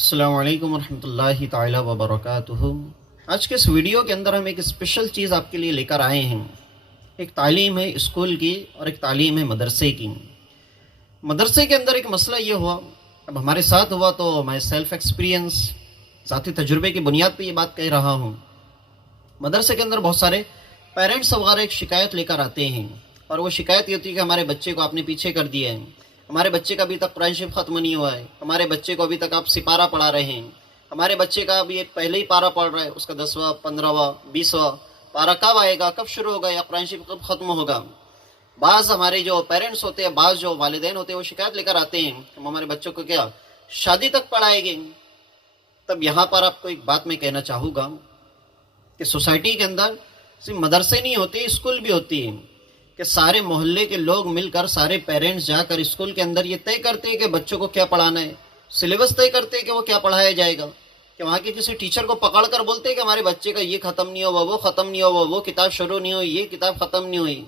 السلام علیکم ورحمۃ اللہ تعالی وبرکاتہ۔ آج کے اس ویڈیو کے اندر ہم ایک اسپیشل چیز آپ کے لیے لے کر آئے ہیں۔ ایک تعلیم ہے اسکول کی اور ایک تعلیم ہے مدرسے کی۔ مدرسے کے اندر ایک مسئلہ یہ ہوا، اب ہمارے ساتھ ہوا تو میں سیلف ایکسپیرینس ذاتی تجربے کی بنیاد پہ یہ بات کہہ رہا ہوں۔ مدرسے کے اندر بہت سارے پیرنٹس وغیرہ ایک شکایت لے کر آتے ہیں، اور وہ شکایت یہ ہوتی ہے کہ ہمارے بچے کو آپ نے پیچھے کر دیا ہے، ہمارے بچے کا ابھی تک قرآن شریف ختم نہیں ہوا ہے، ہمارے بچے کو ابھی تک آپ سپارہ پڑھا رہے ہیں، ہمارے بچے کا ابھی ایک پہلے ہی پارہ پڑھ رہا ہے، اس کا 10واں 15واں 20واں پارہ کب آئے گا، کب شروع ہوگا، یا قرآن شریف کب ختم ہوگا۔ بعض ہمارے جو پیرنٹس ہوتے ہیں، بعض جو والدین ہوتے ہیں، وہ شکایت لے کر آتے ہیں ہم ہمارے بچوں کو کیا شادی تک پڑھائیں گے۔ تب یہاں پر آپ کو ایک بات میں کہنا چاہوں گا کہ سوسائٹی کے اندر صرف مدرسے نہیں ہوتے، اسکول بھی ہوتی ہے، کہ سارے محلے کے لوگ مل کر، سارے پیرنٹس جا کر اسکول کے اندر یہ طے کرتے ہیں کہ بچوں کو کیا پڑھانا ہے، سلیبس طے کرتے ہیں کہ وہ کیا پڑھایا جائے گا، کہ وہاں کے کسی ٹیچر کو پکڑ کر بولتے ہیں کہ ہمارے بچے کا یہ ختم نہیں ہوا، وہ ختم نہیں ہوا، وہ کتاب شروع نہیں ہوئی، یہ کتاب ختم نہیں ہوئی۔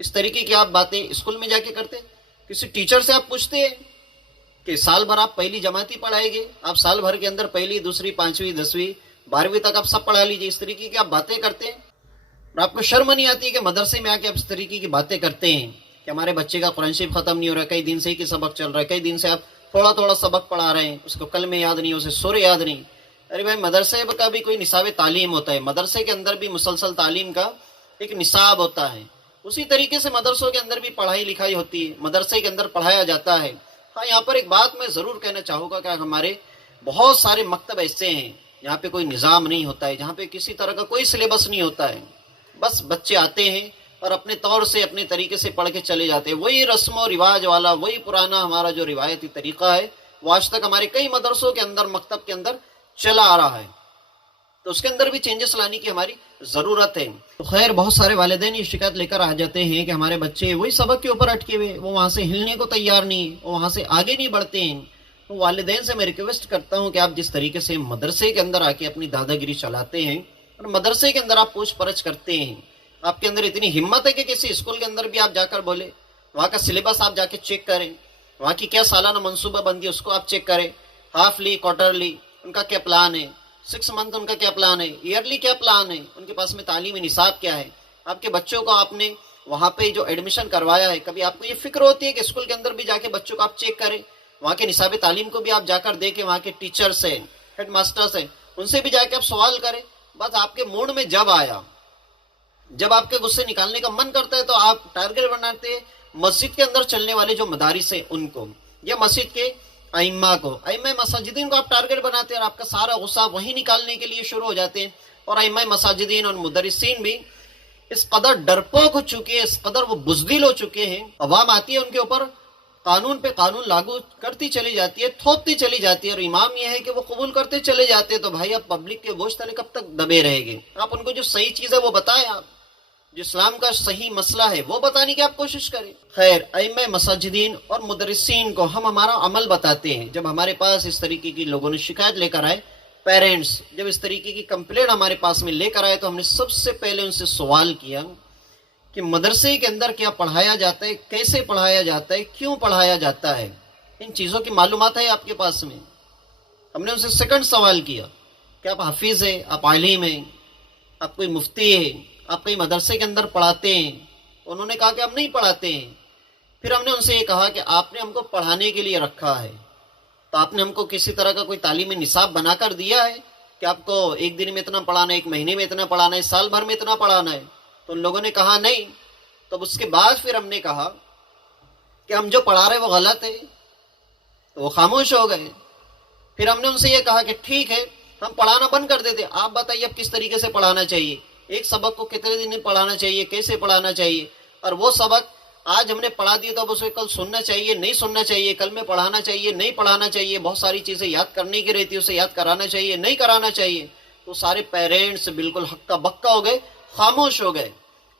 اس طریقے کی آپ باتیں اسکول میں جا کے کرتے ہیں۔ کسی ٹیچر سے آپ پوچھتے ہیں کہ سال بھر آپ پہلی جماعتی پڑھائیں گے، آپ سال بھر کے اندر پہلی دوسری پانچویں 10ویں 12ویں تک آپ سب پڑھا لیجیے، اس طریقے کی آپ باتیں کرتے ہیں۔ اور آپ کو شرم نہیں آتی کہ مدرسے میں آ کے آپ اس طریقے کی باتیں کرتے ہیں کہ ہمارے بچے کا قرآن شریف ختم نہیں ہو رہا، کئی دن سے ہی کہ سبق چل رہا ہے، کئی دن سے آپ تھوڑا تھوڑا سبق پڑھا رہے ہیں، اس کو کلمے یاد نہیں، اسے سورہ یاد نہیں۔ ارے بھائی، مدرسے کا بھی کوئی نصاب تعلیم ہوتا ہے، مدرسے کے اندر بھی مسلسل تعلیم کا ایک نصاب ہوتا ہے۔ اسی طریقے سے مدرسوں کے اندر بھی پڑھائی لکھائی ہوتی ہے، مدرسے کے اندر پڑھایا جاتا ہے۔ ہاں، یہاں پر ایک بات میں ضرور کہنا چاہوں گا کہ ہمارے بہت سارے مکتب ایسے ہیں جہاں پہ کوئی نظام نہیں ہوتا ہے، جہاں پہ کسی طرح کا کوئی سلیبس نہیں ہوتا ہے، بس بچے آتے ہیں اور اپنے طور سے اپنے طریقے سے پڑھ کے چلے جاتے ہیں۔ وہی رسم و رواج والا، وہی پرانا ہمارا جو روایتی طریقہ ہے، وہ آج تک ہمارے کئی مدرسوں کے اندر، مکتب کے اندر چلا آ رہا ہے، تو اس کے اندر بھی چینجز لانے کی ہماری ضرورت ہے۔ تو خیر، بہت سارے والدین یہ شکایت لے کر آ جاتے ہیں کہ ہمارے بچے وہی سبق کے اوپر اٹکے ہوئے، وہ وہاں سے ہلنے کو تیار نہیں، وہ وہاں سے آگے نہیں بڑھتے ہیں۔ تو والدین سے میں ریکویسٹ کرتا ہوں کہ آپ جس طریقے سے مدرسے کے اندر آ کے اپنی دادا گیری چلاتے ہیں اور مدرسے کے اندر آپ پوچھ پرچھ کرتے ہیں، آپ کے اندر اتنی ہمت ہے کہ کسی اسکول کے اندر بھی آپ جا کر بولے، وہاں کا سلیبس آپ جا کے چیک کریں، وہاں کی کیا سالانہ منصوبہ بندی ہے اس کو آپ چیک کریں، ہافلی کوارٹرلی ان کا کیا پلان ہے، 6 منتھ ان کا کیا پلان ہے، ایئرلی کیا پلان ہے، ان کے پاس میں تعلیمی نصاب کیا ہے۔ آپ کے بچوں کو آپ نے وہاں پہ جو ایڈمیشن کروایا ہے، کبھی آپ کو یہ فکر ہوتی ہے کہ اسکول کے اندر بھی جا کے بچوں کو آپ چیک کریں، وہاں کے نصاب تعلیم کو بھی آپ جا کر دیکھیں، وہاں کے ٹیچرس ہیں، ہیڈ ماسٹرس ہیں، ان سے بھی جا کے آپ سوال کریں۔ بس آپ کے موڈ میں جب آیا، جب آپ کے غصے نکالنے کا من کرتا ہے، تو آپ ٹارگٹ بناتے ہیں مسجد کے اندر چلنے والے جو مدارس ہیں ان کو، یا مسجد کے ائمہ کو، ائمہ مساجدین کو آپ ٹارگٹ بناتے ہیں، اور آپ کا سارا غصہ وہی نکالنے کے لیے شروع ہو جاتے ہیں۔ اور ائمہ مساجدین اور مدرسین بھی اس قدر ڈرپوک ہو چکے ہیں، اس قدر وہ بزدل ہو چکے ہیں، عوام آتی ہے ان کے اوپر قانون پہ قانون لاگو کرتی چلی جاتی ہے، تھوپتی چلی جاتی ہے، اور امام یہ ہے کہ وہ قبول کرتے چلے جاتے ہیں۔ تو بھائی، آپ پبلک کے بوجھ تلے کب تک دبے رہے گے؟ آپ ان کو جو صحیح چیز ہے وہ بتائیں، آپ جو اسلام کا صحیح مسئلہ ہے وہ بتانے کی آپ کوشش کریں۔ خیر، ائمہ مساجدین اور مدرسین کو ہم ہمارا عمل بتاتے ہیں۔ جب ہمارے پاس اس طریقے کی لوگوں نے شکایت لے کر آئے، پیرنٹس جب اس طریقے کی کمپلین ہمارے پاس میں لے کر آئے، تو ہم نے سب سے پہلے ان سے سوال کیا کہ مدرسے کے اندر کیا پڑھایا جاتا ہے، کیسے پڑھایا جاتا ہے، کیوں پڑھایا جاتا ہے، ان چیزوں کی معلومات ہے آپ کے پاس میں؟ ہم نے ان سے سیکنڈ سوال کیا کہ آپ حافظ ہیں، آپ عالم ہیں، آپ کوئی مفتی ہیں، آپ کہیں مدرسے کے اندر پڑھاتے ہیں؟ انہوں نے کہا کہ ہم نہیں پڑھاتے ہیں۔ پھر ہم نے ان سے یہ کہا کہ آپ نے ہم کو پڑھانے کے لیے رکھا ہے، تو آپ نے ہم کو کسی طرح کا کوئی تعلیمی نصاب بنا کر دیا ہے کہ آپ کو ایک دن میں اتنا پڑھانا ہے، ایک مہینے میں اتنا پڑھانا ہے، سال بھر میں اتنا پڑھانا ہے؟ تو ان لوگوں نے کہا نہیں۔ تو اس کے بعد پھر ہم نے کہا کہ ہم جو پڑھا رہے وہ غلط ہے، تو وہ خاموش ہو گئے۔ پھر ہم نے ان سے یہ کہا کہ ٹھیک ہے، ہم پڑھانا بند کر دیتے، آپ بتائیے اب کس طریقے سے پڑھانا چاہیے، ایک سبق کو کتنے دن میں پڑھانا چاہیے، کیسے پڑھانا چاہیے، اور وہ سبق آج ہم نے پڑھا دیا تو اب اسے کل سننا چاہیے نہیں سننا چاہیے، کل میں پڑھانا چاہیے نہیں پڑھانا چاہیے، بہت ساری چیزیں یاد کرنے کی رہتی ہے، اسے یاد کرانا چاہیے نہیں کرانا چاہیے۔ تو سارے پیرنٹس بالکل ہکا بکا ہو گئے، خاموش ہو گئے۔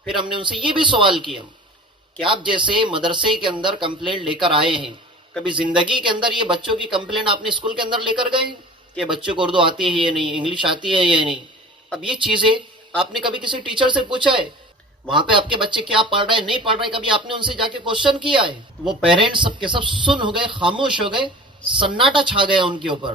پھر ہم نے ان سے یہ بھی سوال کیا کہ آپ جیسے مدرسے کے اندر کمپلین لے کر آئے ہیں، کبھی زندگی کے اندر یہ بچوں کی کمپلین آپ نے اسکول کے اندر لے کر گئے کہ بچوں کو اردو آتی ہے یا نہیں، انگلش آتی ہے یا نہیں؟ اب یہ چیزیں آپ نے کبھی کسی ٹیچر سے پوچھا ہے؟ وہاں پہ آپ کے بچے کیا پڑھ رہے ہیں نہیں پڑھ رہے، کبھی آپ نے ان سے جا کے کوشچن کیا ہے؟ وہ پیرنٹس سب کے سب سن ہو گئے، خاموش ہو گئے، سناٹا چھا گیا ان کے اوپر۔